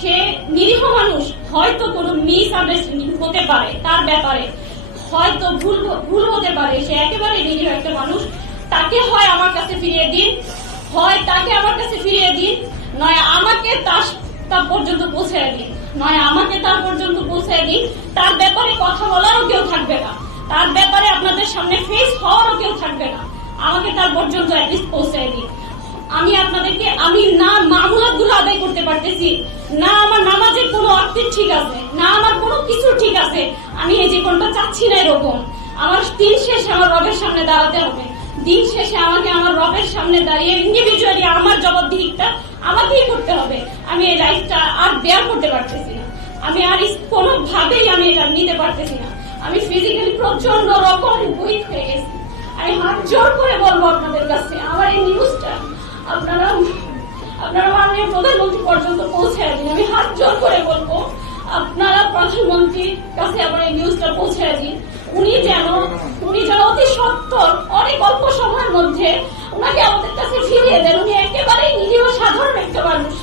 সে নিরীহ মানুষ, হয়তো কোনো মিস আন্ডারস্ট্যান্ডিং হতে পারে তার ব্যাপারে, হয়তো ভুল হতে পারে, সে একেবারে নিরীহ একটা মানুষ। তাকে হয় আমার কাছে ফিরিয়ে দিন, হয় তাকে আমার কাছে ফিরিয়ে দিন, নয় আমাকে তার পর্যন্ত পৌঁছায় দিন, নয় আমাকে তার পর্যন্ত পৌঁছায় দিন। তার ব্যাপারে কথা বলারও কেউ থাকবে না, তার ব্যাপারে আপনাদের সামনে ফেস হওয়ারও কেউ থাকবে না। আমাকে তার পর্যন্ত অ্যাটলিস্ট পৌঁছায় দিন। আমি আপনাদেরকে, আমি না মামলাত গুলো আদায় করতে পারতেছি, না আমার নামাজের কোনো অর্থ ঠিক আছে, না আমার কোনো কিছু ঠিক আছে। আমি এই জীবনটা চাচ্ছি না এরকম। আমার দিন শেষে আমার রবের সামনে দাঁড়াতে হবে, দিন শেষে আমাকে আমার রবের সামনে দাঁড়িয়ে ইন্ডিভিজুয়ালি আমার জবাবদিহিটা আমাকেই করতে হবে। আমি এই লাইফটা আর বেয়ার করতে পারতেছি না, আমি আর কোনোভাবেই আমি এটা নিতে পারতেছি না। আমি ফিজিক্যালি প্রচন্ড রকম উইক হয়ে গেছি। আমি হাত জোর করে বলবো আপনাদের কাছে, আমার এই নিউজটা আপনারা মাননীয় প্রধানমন্ত্রী পর্যন্ত পৌঁছে দিন। আমি হাত জোর করে বলবো, আপনারা প্রধানমন্ত্রীর কাছে আমার এই নিউজটা পৌঁছে দিন। উনি যেন অতি সত্বর অনেক অল্প সময়ের মধ্যে ওনাকে আমাদের কাছে ফিরিয়ে দেন। উনি একেবারেই নিরীহ সাধারণ একটা মানুষ,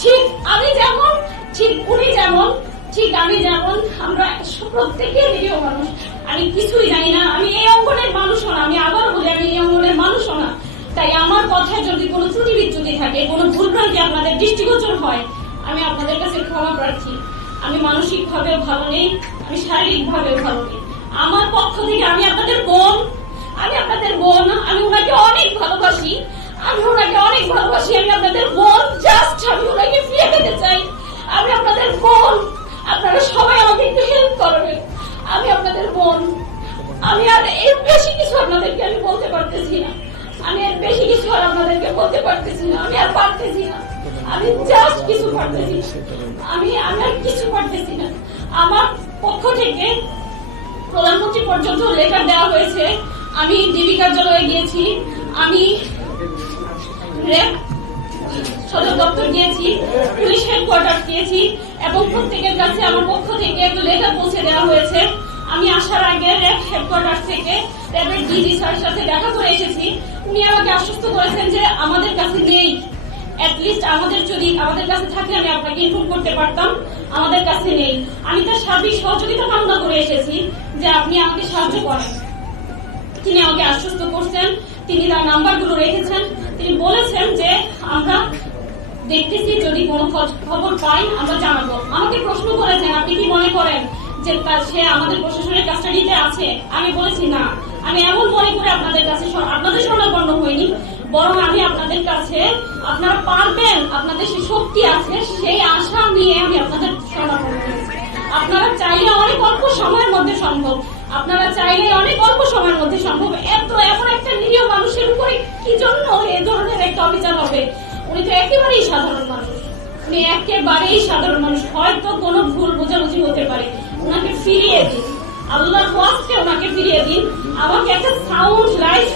ঠিক আমি যেমন, ঠিক উনি যেমন, ঠিক আমি যেমন, আমরা প্রত্যেকে নিরীহ মানুষ। আমি কিছুই জানি না, আমি এই অঙ্গনের মানুষও না, আমি আবার বলি আমি এই অঙ্গনের মানুষও না। তাই আমার কথায় যদি কোনো ত্রুটি বিচ্যুতি থাকে, কোনো ভুলভ্রান্তি আপনাদের দৃষ্টিগোচর হয়, আমি আপনাদের কাছে ক্ষমা প্রার্থী। আমি মানসিক ভাবে ভালো নেই, আমি শারীরিক ভাবে ভালো নেই। আমার পক্ষ থেকে আমি আপনাদের বোন, আমি ওনাকে অনেক ভালোবাসি, আমি আপনাদের বোন। জাস্ট আমি ওনাকে ফিরে পেতে চাই। আমি আপনাদের বোন, আপনারা সবাই আমাকে একটু হেল্প করবেন। আমি আপনাদের বোন। আমি আর এর বেশি কিছু আপনাদেরকে আমি বলতে পারতেছি না, আমি আর বেশি কিছু আর আপনাদেরকে বলতে পারতেছি না, আমি আর পারতেছি না, আমি জাস্ট কিছু পারতেছি না, আমি আর কিছু পারতেছি না। আমার পক্ষ থেকে প্রধানমন্ত্রী পর্যন্ত লেটার দেওয়া হয়েছে, আমি ডিবি কার্যালয়ে গিয়েছি, আমি র্যাব সদর দপ্তর গিয়েছি, পুলিশ হেডকোয়ার্টার গিয়েছি, এবং প্রত্যেকের কাছে আমার পক্ষ থেকে একটা লেটার পৌঁছে দেওয়া হয়েছে। আমি আসার আগে র্যাব হেডকোয়ার্টার থেকে র্যাবের ডিজি স্যারের সাথে দেখা করে এসেছি। উনি আমাকে আশ্বস্ত করেছেন যে আমাদের কাছে নেই, অ্যাটলিস্ট আমাদের কাছে থাকলে আমি আপনাকে ইনফর্ম করতে পারতাম, আমাদের কাছে নেই। আমি তার সার্বিক সহযোগিতা কামনা করে এসেছি যে আপনি আমাকে সাহায্য করেন। তিনি আমাকে আশ্বস্ত করছেন, তিনি তার নাম্বারগুলো রেখেছেন, তিনি বলেছেন যে আমরা দেখতেছি, যদি কোনো খবর পাই আমরা জানাবো। আমাকে প্রশ্ন করেছেন আপনি কি মনে করেন যে সে আমাদের প্রশাসনের কাস্টাডিতে আছে? আমি বলেছি না, আমি এমন মনে করে আপনাদের কাছে আপনাদের শরণাপন্ন হইনি, বরং আমি আপনাদের কাছে, আপনারা পারবেন, আপনাদের সেই শক্তি আছে, সেই আশা নিয়ে আমি আপনাদের শরণাপন্ন হয়েছি। আপনারা চাইলে অনেক অল্প সময়ের মধ্যে সম্ভব, এমন একটা নিরীহ মানুষের উপরে কি জন্য এই ধরনের একটা অভিযান হবে? উনি তো একেবারেই সাধারণ মানুষ, হয়তো কোনো ভুল বোঝাবুঝি হতে পারে। ওনাকে ফিরিয়ে দিন, আল্লাহর ওয়াস্তে ওনাকে ফিরিয়ে দিন। আমাকে একটা সাউন্ড লাইফ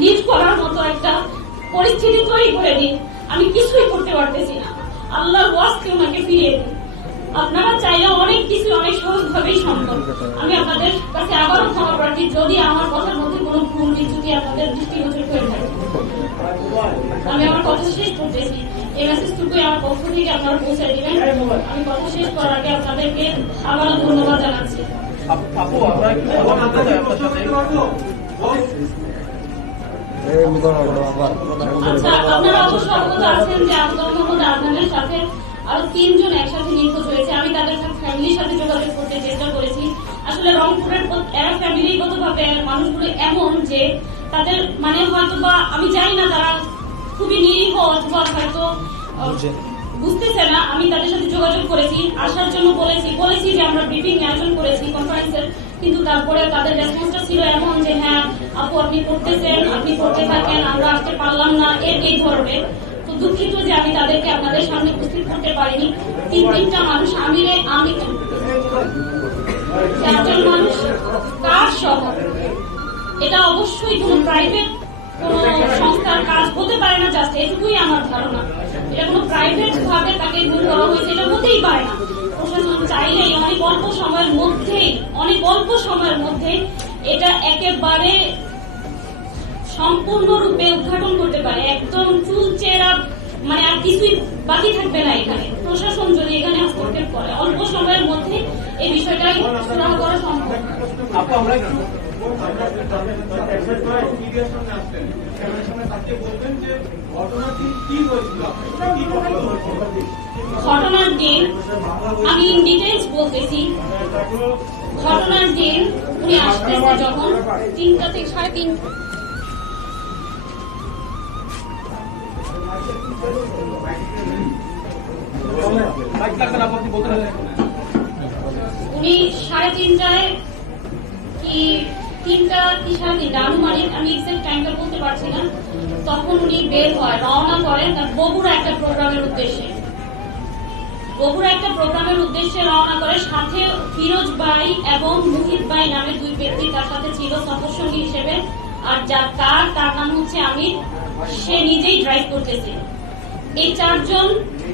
লিড করার মতো একটা পরিস্থিতি তৈরি করে দিন। আমি কিছুই করতে পারতেছি না, আল্লাহর ওয়াস্তে ওনাকে ফিরিয়ে দিন। আপনারা চাইলে অনেক কিছু অনেক সহজভাবেই সম্ভব। আমি আপনাদের কাছে আবারও ক্ষমা প্রার্থী যদি আমার কথার মধ্যে কোনো ভুল বিচ্যুতি আপনাদের দৃষ্টিগোচর হয়ে থাকে। আমি আমার কথা শেষ করতেছি, এই মেসেজটুকুই আমার পক্ষ থেকে আপনারা পৌঁছে দিবেন। আমি কথা শেষ করার আগে আপনাদেরকে আবারও ধন্যবাদ জানাচ্ছি। আপনারা অবশ্য অবগত আছেন যে আব্দুল মোহাম্মদ আদনানের সাথে আরো 3 জন একসাথে নিখোঁজ হয়েছে। আমি তাদের ফ্যামিলির সাথে যোগাযোগ করতে চেষ্টা করেছি। আসলে রংপুরের এরা ফ্যামিলিগত ভাবে মানুষগুলো এমন যে তাদের হয়তো বা আমি জানি না, তারা খুবই নিরীহ অথবা হয়তো বুঝতেছে না। আমি তাদের সাথে যোগাযোগ করেছি, আসার জন্য বলেছি যে আমরা ব্রিফিং আয়োজন করেছি কনফারেন্সের, কিন্তু তারপরে তাদের রেসপন্সটা ছিল এমন যে হ্যাঁ আপু আপনি করতেছেন, আপনি করতে থাকেন, আমরা আসতে পারলাম না, এই ধরনের। তো দুঃখিত যে আমি তাদেরকে আপনাদের সামনে উপস্থিত করতে পারিনি। 3টা মানুষ, আমি একজন মানুষ কার সহ, এটা অবশ্যই কোন প্রাইভেট কোন সংস্থার কাজ হতে পারে না। জাস্ট এটুকুই আমার ধারণা, এটা কোনো প্রাইভেট ভাবে তাকে গুম করা হয়েছে, এটা হতেই পারে না। প্রশাসন চাইলেই অনেক অল্প সময়ের মধ্যে এটা একেবারে সম্পূর্ণরূপে উদ্ঘাটন করতে পারে, একদম চুলচেরা, আর কিছুই বাকি থাকবে না। এখানে প্রশাসন যদি এখানে করে। অল্প সময়ের মধ্যে এই বিষয়টাই সুরাহা করা সম্ভব। ঘটনার দিন আমি ইন ডিটেলস বলতেছি। ঘটনার দিন উনি আসতেছে যখন 3টা থেকে 3:30, উনি 3:30টায় কি 3টা কি 3:30 আনুমানিক, আমি এক্সাক্ট টাইমটা বলতে পারছি না, তখন উনি বের হয়, রওনা করেন তার বগুড়া একটা প্রোগ্রামের উদ্দেশ্যে। বগুড়া একটা প্রোগ্রামের উদ্দেশ্যে রওনা করে, সাথে ফিরোজ ভাই এবং মুহিত ভাই নামে 2 ব্যক্তি তার সাথে ছিল সফরসঙ্গী হিসেবে। আর যার তার নাম হচ্ছে আমির, সে নিজেই ড্রাইভ করতেছিল। এই 4 জন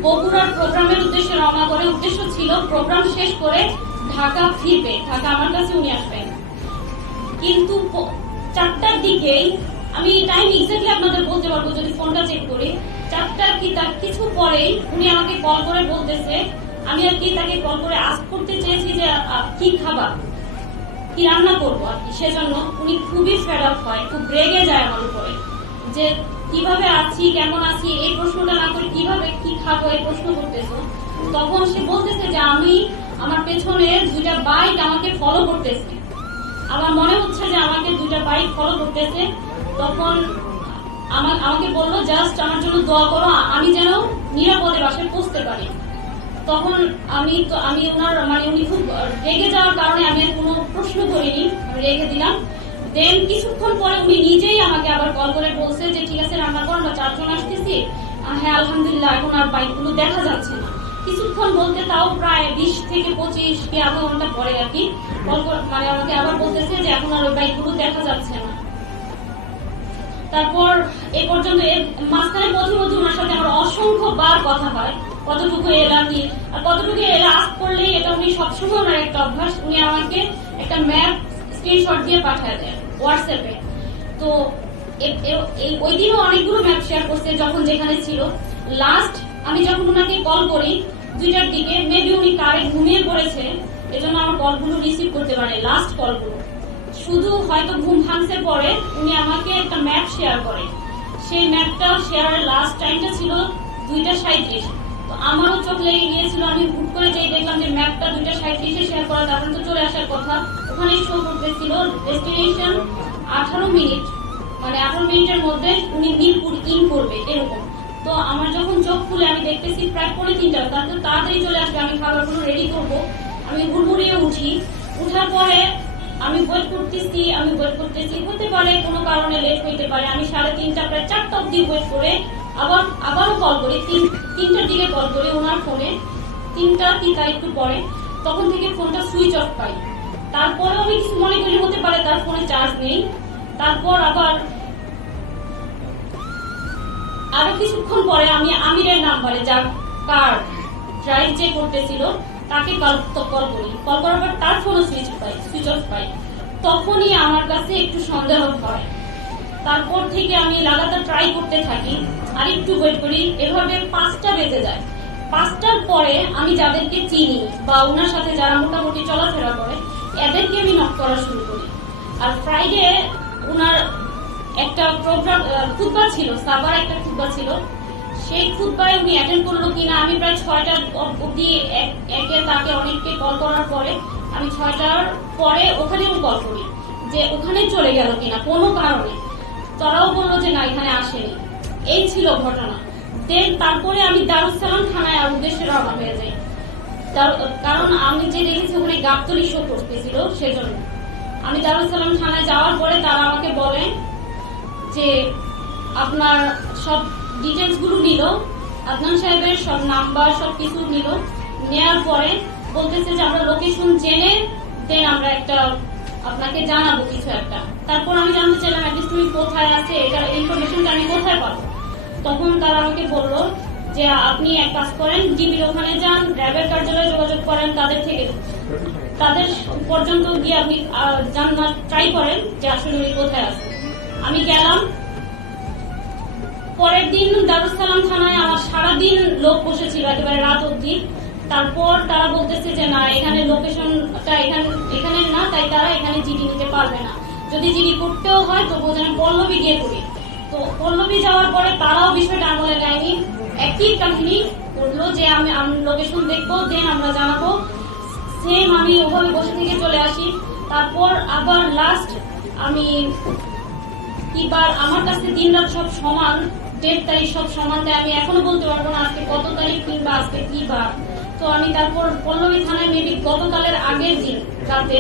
বগুড়ার প্রোগ্রামের উদ্দেশ্যে রওনা করে। উদ্দেশ্য ছিল প্রোগ্রাম শেষ করে ঢাকা ফিরবে, ঢাকা আমার কাছে উনি আসবেন। কিন্তু 4টার দিকেই, আমি টাইম এক্স্যাক্টলি আপনাদের বলতে পারবো যদি ফোনটা চেক করি, 4টা কি তার কিছু পরেই উনি আমাকে কল করে বলতেছে, আমি আর কি তাকে কল করে আস্ক করতে চেয়েছি যে কি খাবার, কি রান্না করবো আর কি। সেজন্য উনি খুবই ফেড আপ হয়, খুব রেগে যায় আমার উপরে, যে কিভাবে আছি, কেমন আছি, এই প্রশ্নটা না করে কিভাবে কি খাবো এই প্রশ্ন করতেছো। তখন সে বলতেছে যে আমি আমার পেছনে 2টা বাইক আমাকে ফলো করতেছে, আমার মনে হচ্ছে যে আমাকে 2টা বাইক ফলো করতেছে। তখন আমাকে বললো জাস্ট আমার জন্য দোয়া করো, আমি যেন নিরাপদে বাসায় পৌঁছতে পারি। তখন আমি ওনার উনি খুব রেগে যাওয়ার কারণে আমি আর কোনো প্রশ্ন করিনি, আমি রেখে দিলাম। দেন কিছুক্ষণ পরে উনি নিজেই আমাকে আবার কল করে বলছে যে ঠিক আছে রান্না করো, আমরা 4 জন আসতেছি। হ্যাঁ আলহামদুলিল্লাহ, এখন আর বাইকগুলো দেখা যাচ্ছে না। কিছুক্ষণ বলতে তাও প্রায় 20 থেকে 25 কি আধা ঘন্টা পরে আর কি আমাকে আবার বলতেছে যে এখন আর ওই বাইকগুলো দেখা যাচ্ছে না। তারপর এই পর্যন্ত মাঝখানে মধ্যে ওনার সাথে আমার অসংখ্য বার কথা হয়, কতটুকু এলা কি আর কতটুকু এলা আস্ক করলেই, এটা উনি সবসময় ওনার একটা অভ্যাস, উনি আমাকে একটা ম্যাপ স্ক্রিনশট দিয়ে পাঠায় দেন হোয়াটসঅ্যাপে। তো ওই দিনও অনেকগুলো ম্যাপ শেয়ার করছে যখন যেখানে ছিল। লাস্ট আমি যখন ওনাকে কল করি 2টার দিকে, মেবি উনি কারে ঘুমিয়ে পড়েছে, এজন্য আমার কলগুলো রিসিভ করতে পারে। লাস্ট কলগুলো শুধু হয়তো ঘুম ভাঙছে পরে উনি আমাকে একটা ম্যাপ শেয়ার করে, সেই ম্যাপটা শেয়ারের লাস্ট টাইমটা ছিল 2:37। তো আমারও চোখ লেগে গিয়েছিল, আমি হুট করে যেই দেখলাম যে ম্যাপটা 2:37-এ শেয়ার করা, তারপরে তো চলে আসার কথা। ওখানে শো করতেছিল ডেস্টিনেশন 18 মিনিট, মানে 18 মিনিটের মধ্যে উনি মিরপুর ইন করবে এরকম। তো আমার যখন চোখ খুলে আমি দেখতেছি প্রায় 2:45, তারপর তাড়াতাড়ি চলে আসবে, আমি খাবারগুলো রেডি করবো। আমি হুড়মুড়িয়ে উঠি, উঠার পরে আমি ওয়েট করতেছি, হতে পারে কোনো কারণে লেট হইতে পারে। আমি 3:30 প্রায় 4টা অব্দি ওয়েট করে আবারও কল করি, 3টার দিকে কল করি ওনার ফোনে, 3টা কি তার একটু পরে। তখন থেকে ফোনটা সুইচ অফ পাই। তারপরে আমি কিছু মনে করি হতে পারে তার ফোনে চার্জ নেই। তারপর আরো কিছুক্ষণ পরে আমি আমিরের নাম্বারে, যার কার ড্রাইভ যে করতেছিল, তাকে কল করি। কল করার পর তার ফোনও সুইচ অফ পাই। তখনই আমার কাছে একটু সন্দেহ হয়। তারপর থেকে আমি লাগাতার ট্রাই করতে থাকি, আর একটু ওয়েট করি, এভাবে 5টা বেজে যায়। 5টার পরে আমি যাদেরকে চিনি বা ওনার সাথে যারা মোটামুটি চলাফেরা করে, এদেরকে আমি নক করা শুরু করি। আর ফ্রাইডে ওনার একটা প্রোগ্রাম খুতবা ছিল, সাবার একটা খুতবা ছিল, সেই খুতবায় উনি অ্যাটেন্ড করলো কিনা আমি প্রায় 6টা অব্দি তাকে অনেককে কল করার পরে আমি 6টার পরে ওখানেও কল করি যে ওখানে চলে গেল কিনা কোনো কারণে। তারাও বললো যে না, এখানে আসেনি। এই ছিল ঘটনা। দেন তারপরে আমি দারুস সালাম থানায় উদ্দেশ্যে রওনা হয়ে যাই, কারণ আমি যে দেখেছি ওখানে গাবতলী শো করতেছিল, সেজন্য আমি দারুস সালাম থানায় যাওয়ার পরে তারা আমাকে বলেন যে আপনার সব ডিটেলস গুলো নিল, আদনান সাহেবের সব নাম্বার সবকিছু নিল। নেওয়ার পরে বলতেছে যে আমরা লোকেশন জেনে দেন আমরা একটা আপনাকে জানাবো কিছু একটা। তারপর আমি জানতে চাইলাম অ্যাটলিস্ট তুমি কোথায় আছে, এটার ইনফরমেশনটা আমি কোথায় পাবো। তখন তারা আমাকে বললো যে আপনি এক কাজ করেন, ডিবির ওখানে যান, র্যাবের কার্যালয়ে যোগাযোগ করেন, তাদের পর্যন্ত গিয়ে আপনি জানার ট্রাই করেন যে আসলে উনি কোথায় আছে। আমি গেলাম। পরের দিন দারুস সালাম থানায় আমার সারাদিন লোক বসেছিল, একেবারে রাত অব্দি। তারপর তারা বলতেছে যে না, এখানে লোকেশনটা এখানে না, তাই তারা এখানে জিডি নিতে পারবে না। যদি জিডি করতেও হয় তো বোঝেন পল্লবী গিয়ে করি। তো পল্লবী যাওয়ার পরে তারাও বিষয়টা আমলে নেয়নি, একই কাহিনী করলো যে আমি লোকেশন দেখবো, দেন আমরা জানাবো। সেম আমি ওভাবে বসে থেকে চলে আসি। তারপর আবার লাস্ট আমি কিবার আমার কাছে দিন রাত সব সমান, ডেট তারিখ সব সমান, তাই আমি এখনো বলতে পারবো না আজকে কত তারিখ কিংবা আজকে কি বার। তো আমি তারপর পল্লবী থানায় মেবি গতকালের আগের দিন রাতে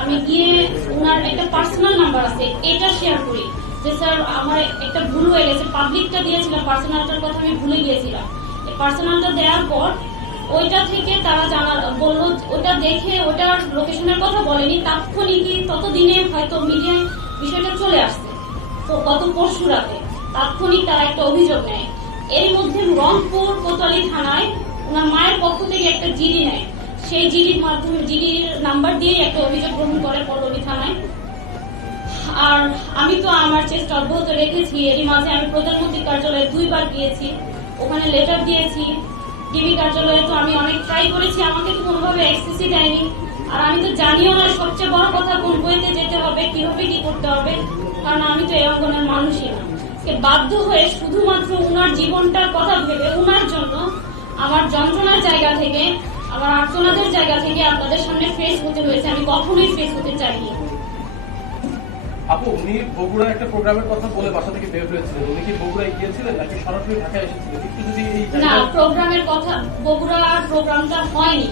আমি গিয়ে ওনার একটা পার্সোনাল নাম্বার আছে এটা শেয়ার করি যে স্যার আমার একটা ভুল হয়ে গেছে, পাবলিকটা দিয়েছিলাম, পার্সোনালটার কথা আমি ভুলে গিয়েছিলাম। পার্সোনালটা দেওয়ার পর ওইটা থেকে তারা বললো, ওটা দেখে ওটার লোকেশনের কথা বলেনি, তাৎক্ষণিকই ততদিনে হয়তো মিডিয়ায় বিষয়টা চলে আসছে। তো গত পরশু রাতে তাৎক্ষণিক তারা একটা অভিযোগ নেয়। এর মধ্যে রংপুর কোতোয়ালি থানায় ওনার মায়ের পক্ষ থেকে একটা জিডি নেয়, সেই জিডির মাধ্যমে জিডির নাম্বার দিয়ে একটা অভিযোগ গ্রহণ করে পল্লবী থানায়। আর আমি তো আমার চেষ্টা অব্যাহত রেখেছি। এরই মাঝে আমি প্রধানমন্ত্রী কার্যালয়ে 2 বার গিয়েছি, ওখানে লেটার দিয়েছি। ডিবি কার্যালয়ে তো আমি অনেক ট্রাই করেছি, আমাকে তো কোনোভাবে অ্যাক্সেসই দেয়নি। আর আমি তো জানিও না সবচেয়ে বড় কথা কোন বইতে যেতে হবে, কিভাবে কি করতে হবে, কারণ আমি তো এই অঙ্গনের মানুষই না। বাধ্য হয়ে শুধুমাত্র উনার জীবনটার কথা ভেবে উনার জন্য আমার যন্ত্রণার জায়গা থেকে, আমার আর্তনাদের জায়গা থেকে আপনাদের সামনে ফেস হতে হয়েছে। আমি কখনোই ফেস হতে চাইনি। আপু, উনি বগুড়া একটা প্রোগ্রামের কথা বলে বাসা থেকে বের হয়েছিলেন, উনি কি বগুড়ায় গিয়েছিলেন নাকি সরাসরি ঢাকায় এসেছিলেন? একটু যদি না, প্রোগ্রামের কথা, বগুড়ার প্রোগ্রামটা হয়নি।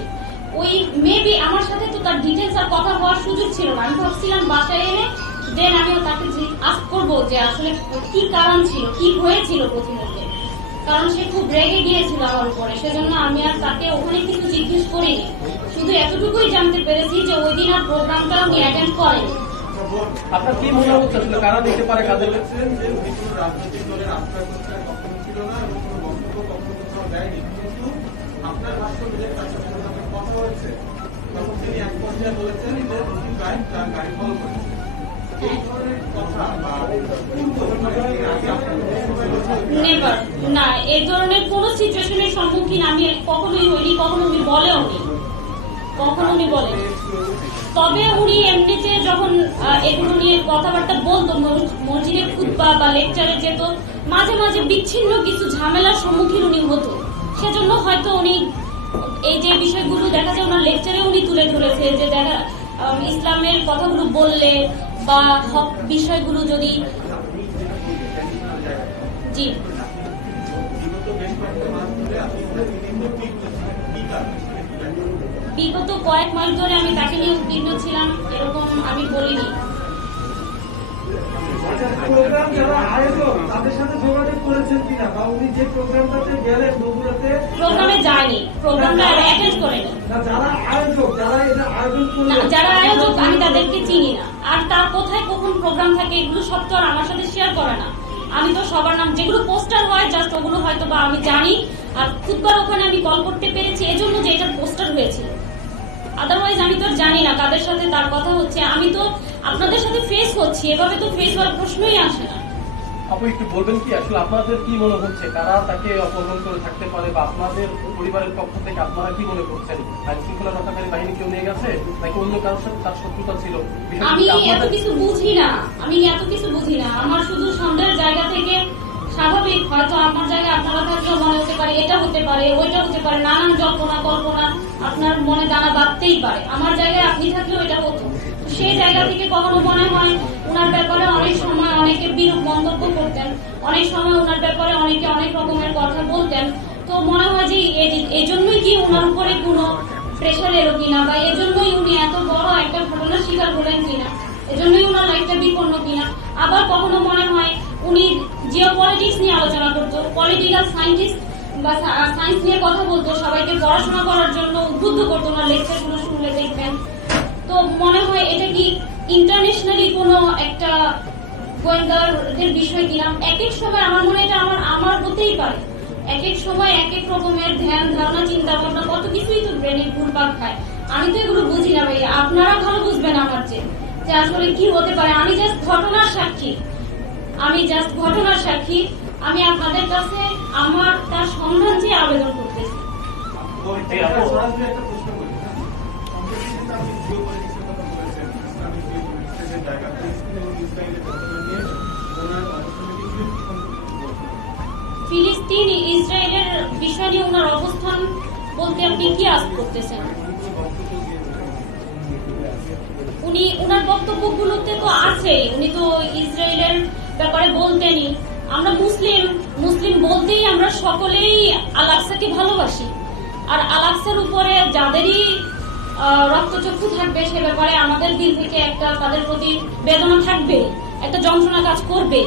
ওই মেবি আমার সাথে তো তার ডিটেলস আর কথা হওয়ার সুযোগ ছিল না। আমি ভাবছিলাম বাসায় এনে দেন আমিও তাকে আস্ক করবো যে আসলে কি কারণ ছিল, কি হয়েছিল প্রতিমধ্যে, কারণ সে খুব রেগে গিয়েছিল আমার উপরে। সেজন্য আমি আর তাকে ওখানে কিছু জিজ্ঞেস করিনি, শুধু এতটুকুই জানতে পেরেছি যে ওই দিন আর প্রোগ্রামটা উনি অ্যাটেন্ড করেনি। আপনার কি মনে হচ্ছে আসলে কারা দিতে পারে কাদের কাছে? যে উনি কোনো রাজনৈতিক দলের আশ্রয় প্রশ্রয় কখনো ছিল না এবং কোনো বক্তব্য কখনো কোথাও দেয়নি, কিন্তু আপনার ভাষ্য মিলের কাছে যখন কথা হয়েছে তখন তিনি এক পর্যায়ে বলেছেন যে উনি গাড়ি তার গাড়ি ফলো করেছে। এই ধরনের কথা বা নেভার, না, এই ধরনের কোন সিচুয়েশনের সম্মুখীন আমি কখনোই হইনি, কখনো উনি বলেও নি, কখনো উনি বলেন। তবে উনি এমনিতে যখন এগুলো নিয়ে কথাবার্তা বলতো, মসজিদে খুতবা বা লেকচারে যেত, মাঝে মাঝে বিচ্ছিন্ন কিছু ঝামেলার সম্মুখীন উনি হতো। সেজন্য হয়তো উনি এই যে বিষয়গুলো দেখা যায় ওনার লেকচারে উনি তুলে ধরেছে যে দেখা ইসলামের কথাগুলো বললে বা হক বিষয়গুলো যদি জি বিগত কয়েক মাস ধরে আমি তাকে নিয়ে উদ্বিগ্ন ছিলাম, এরকম আমি বলিনি। প্রোগ্রাম যারা আয়োজক তাদের সাথে যোগাযোগ করেছেন কিনা, বা উনি যে প্রোগ্রামটাতে গেলেন বগুড়াতে প্রোগ্রামে যায়নি, প্রোগ্রামটা অ্যাটেন্ড করেনি। যারা আয়োজক, যারা এটা আয়োজন করলেন, যারা আয়োজক আমি তাদেরকে চিনি না। আর তার কোথায় কখন প্রোগ্রাম থাকে এগুলো সব তো আর আমার সাথে শেয়ার করে না। আমি তো সবার নাম, যেগুলো পোস্টার হয় জাস্ট ওগুলো হয়তো বা আমি জানি। আর খুদবার ওখানে আমি কল করতে পেরেছি এজন্য যে এটা পোস্টার হয়েছিল, আদারওয়াইজ আমি তো জানি না কাদের সাথে তার কথা হচ্ছে। আমি তো আপনাদের সাথে ফেস হচ্ছি, এভাবে তো ফেস হওয়ার প্রশ্নই আসে না। আপু, একটু বলবেন কি আসলে আপনাদের কি মনে হচ্ছে, কারা তাকে অপহরণ করে থাকতে পারে, বা আপনাদের পরিবারের পক্ষ থেকে আপনারা কি মনে করছেন? আইন শৃঙ্খলা রক্ষাকারী বাহিনী কেউ নিয়ে গেছে নাকি অন্য কারোর সাথে তার শত্রুতা ছিল? আমি এত কিছু বুঝি না, আমার শুধু সন্দেহের জায়গা থেকে স্বাভাবিক, হয়তো আমার জায়গায় আপনারা থাকলেও মনে হতে পারে এটা হতে পারে, ওইটা হতে পারে, নানান জল্পনা কল্পনা আপনার মনে দানা বাঁধতেই পারে। আমার জায়গায় আপনি থাকলেও এটা হতো। সেই জায়গা থেকে কখনো মনে হয় ওনার ব্যাপারে অনেক সময় অনেকে বিরূপ মন্তব্য করতেন, অনেক সময় ওনার ব্যাপারে অনেকে অনেক রকমের কথা বলতেন। তো মনে হয় যে এজন্যই কি ওনার উপরে কোনো প্রেশার এলো কিনা, বা এজন্যই উনি এত বড় একটা ঘটনার শিকার হলেন কিনা, এজন্যই ওনার লাইফটা বিপন্ন কিনা। আবার কখনো মনে হয় উনি জিও পলিটিক্স নিয়ে আলোচনা করতো, পলিটিক্যাল সায়েন্টিস্ট বা সায়েন্স নিয়ে কথা বলতো, সবাইকে পড়াশোনা করার জন্য উদ্বুদ্ধ করতো। ওনার লেকচারগুলো শুনলে দেখবেন তো মনে হয় এটা কি ইন্টারন্যাশনালি কোনো একটা গোয়েন্দাদের বিষয় কিনা। এক এক সময় আমার মনে এটা আমার হতেই পারে, এক এক সময় এক এক রকমের ধ্যান ধারণা চিন্তা ভাবনা কত কিছুই তো ব্রেনে ঘুরপাক খায়। আমি তো এগুলো বুঝি না ভাই, আপনারা ভালো বুঝবেন আমার যে আসলে কি হতে পারে। আমি জাস্ট ঘটনার সাক্ষী, আমি আপনাদের কাছে আমার তার সন্ধান চেয়ে আবেদন করতেছি। এই আপু সরাসরি একটা প্রশ্ন করি, হ্যাঁ? সম্প্রতি কিন্তু আপনি জিওপলিটিক্সের কথা বলেছেন, ইসলামিক জিওপলিটিক্সের যে জায়গা, ফিলিস্তিন এবং ইসরায়েলের ঘটনা নিয়ে ওনার অবস্থানকে কি বলছেন? ফিলিস্তিন ইসরায়েলের বিষয় নিয়ে ওনার অবস্থান বলতে আপনি কি আজ করতেছেন? উনি ওনার বক্তব্যগুলোতে তো আছেই, উনি তো ইসরায়েলের ব্যাপারে বলতেনই। আমরা মুসলিম বলতেই আমরা সকলেই আল-আকসাকে ভালোবাসি, আর আল-আকসার উপরে যাদেরই রক্তচক্ষু থাকবে সে ব্যাপারে আমাদের দিল থেকে একটা তাদের প্রতি বেদনা থাকবে, একটা যন্ত্রণা কাজ করবে।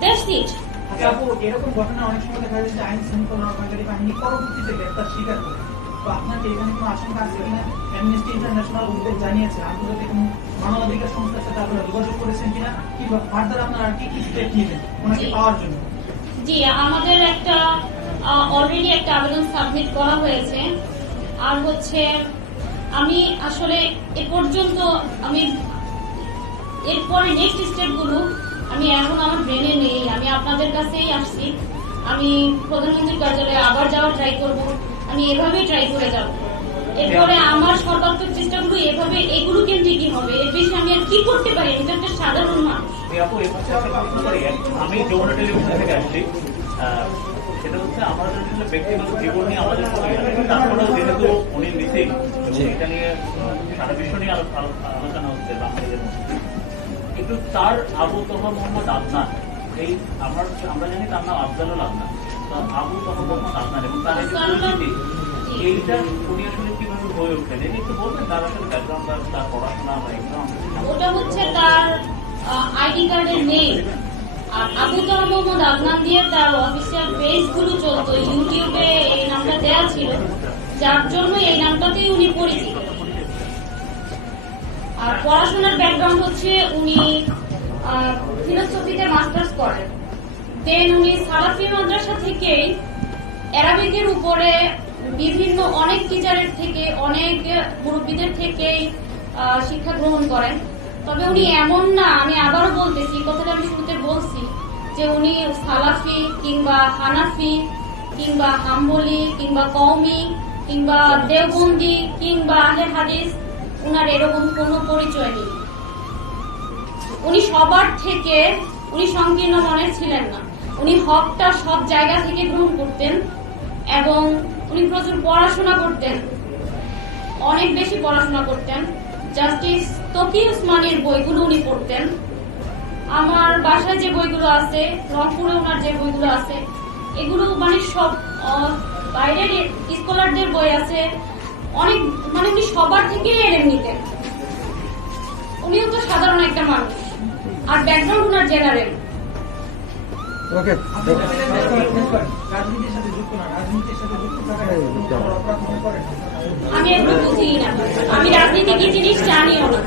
That's it. আচ্ছা আপু, এরকম ঘটনা অনেক সময় দেখা যায় যে আইন শৃঙ্খলা রক্ষাকারী বাহিনী পরবর্তীতে গ্রেপ্তার স্বীকার করে। তো আপনাকে এখানে কোনো আশঙ্কা আছে কিনা? অ্যামনেস্টি ইন্টারন্যাশনাল উদ্বেগ জানিয়েছে, আন্তর্জাতিক কোনো মানবাধিকার সংস্থার সাথে আপনারা যোগাযোগ করেছেন কিনা, কিংবা ফার্দার আপনারা আর কি কি স্টেপ নেবেন ওনাকে পাওয়ার জন্য? জি, আমাদের একটা অলরেডি একটা আবেদন সাবমিট করা হয়েছে। আর হচ্ছে আমি আসলে এ পর্যন্ত আমি এরপরে নেক্সট স্টেপগুলো আমি এখন আমার ব্রেনে নেই। আমি আপনাদের কাছেই আসছি, আমি প্রধানমন্ত্রীর কার্যালয়ে আবার যাওয়ার ট্রাই করব, আমি এভাবেই ট্রাই করে যাব। এরপরে আমার সর্বাত্মক চেষ্টাগুলো এভাবে এগুলো কেন্দ্রিকই হবে। এর বেশি আমি আর কি করতে পারি? আমি তো একটা সাধারণ মানুষ। এই আপু এই হচ্ছে একটা প্রশ্ন করি। আমি যমুনা টেলিভিশন থেকে আসছি। সেটা হচ্ছে আমাদের আসলে ব্যক্তিগত জীবন নিয়ে আমাদের কোনো ইয়ে নেই। তারপরেও যেহেতু উনি মিসিং এবং এটা নিয়ে সারা বিশ্ব নিয়ে আলোচনা হচ্ছে বাঙালিদের মধ্যে, কিন্তু তার আবু তহা মোহাম্মদ আদনান, এই আমরা জানি তার নাম আফজালুল আদনান, তো আবু তহা মোহাম্মদ আদনান এবং তার এই যে পরিচিতি, এইটা উনি আসলে কিভাবে হয়ে উঠলেন এটা একটু বলবেন? তার আসলে ব্যাকগ্রাউন্ড, তার পড়াশোনা বা এক্সাম? ওটা হচ্ছে তার আইডি কার্ডের নেই। আর আবু তহা মোহাম্মদ আদনান দিয়ে তার অফিসিয়াল পেজ গুলো চলতো, ইউটিউবে এই নামটা দেওয়া ছিল, যার জন্য এই নামটাতেই উনি পরিচিত। আর পড়াশোনার ব্যাকগ্রাউন্ড হচ্ছে উনি ফিলোসফিতে মাস্টার্স করেন। দেন উনি সালাফি মাদ্রাসা থেকেই অ্যারাবিকের উপরে বিভিন্ন অনেক টিচারের থেকে, অনেক মুরব্বীদের থেকেই শিক্ষা গ্রহণ করেন। তবে উনি এমন না, আমি আবারও বলতেছি, কথাটা আমি শুরুতে বলছি যে উনি সালাফি কিংবা হানাফি কিংবা হাম্বলি কিংবা কওমি কিংবা দেওবন্দি কিংবা আহলে হাদিস, উনার এরকম কোনো পরিচয় নেই। উনি সবার থেকে উনি সংকীর্ণ মনের ছিলেন না। উনি হকটা সব জায়গা থেকে গ্রহণ করতেন এবং উনি প্রচুর পড়াশোনা করতেন, অনেক বেশি পড়াশোনা করতেন। জাস্টিস তকি উসমানীর বইগুলো উনি পড়তেন। আমার বাসায় যে বইগুলো আছে, রংপুরে ওনার যে বইগুলো আছে, এগুলো মানে সব বাইরের স্কলারদের বই আছে, অনেক মানে উনি সবার থেকে এলেম নিতেন। উনিও তো সাধারণ একটা মানুষ, আর ব্যাকগ্রাউন্ড ওনার জেনারেল। আপনি রাজনীতির সাথে যুক্ত না, রাজনীতির সাথে যুক্ত থাকার অপরাধ মনে করেন? আমি একটু বুঝি না, আমি রাজনীতি কি জিনিস জানিও না।